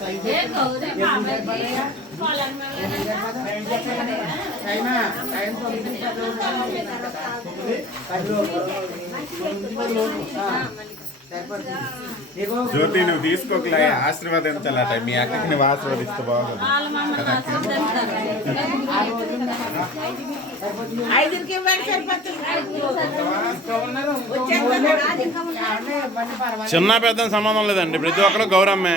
కైదే గౌరవగారి పాలనన కైన కైన తో మిస్ కదోని కైలో జోతిని తీసుకోక లై ఆశీర్వాదం చలాట మీ అక్కని వాచరిస్తా బాగుంది పాలమమ్మ సంతర్త ఐదర్ కి వెంకట్పర్తి ఆ తోనరు ఉంటే నాకైక వని పరమ చిన్న పెద్ద సంబంధం లేదండి ఇక్కడ గౌరమ్మ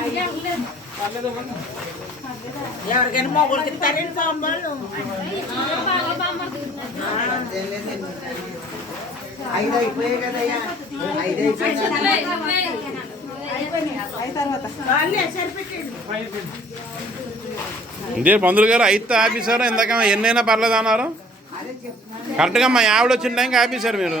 ఇదే మొగ్గులకి పందులు గారు అయితే ఆఫీసారు ఇందాక ఎన్నైనా పర్లేదు అన్నారు గా మా ఆవిడ వచ్చిన టైంకి ఆఫీసారు మీరు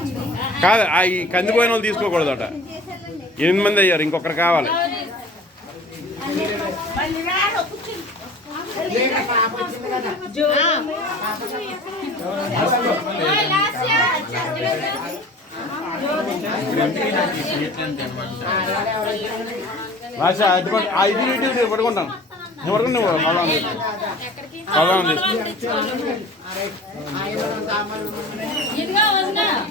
కాదు ఈ పోయిన వాళ్ళు తీసుకోకూడదు ఎనిమిది మంది అయ్యారు ఇంకొకరు కావాలి ఐదు రేటు పడుకుంటాను నువ్వు పడుకుంటా పదాం తీసుకుంటా పదాం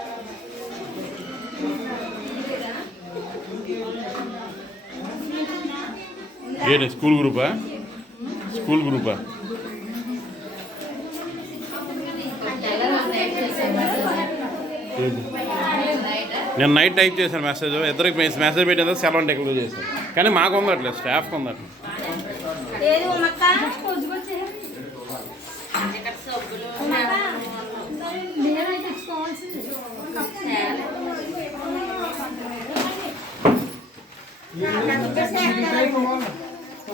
ఏంటి స్కూల్ గ్రూపా స్కూల్ గ్రూపా నేను నైట్ టైప్ చేశాను మెసేజ్ ఇద్దరికి మెసేజ్ పెట్టిన తర్వాత సెలవు టెక్లూ చేశాను కానీ మాకు ఉండట్లేదు స్టాఫ్ ఉండట్లేదు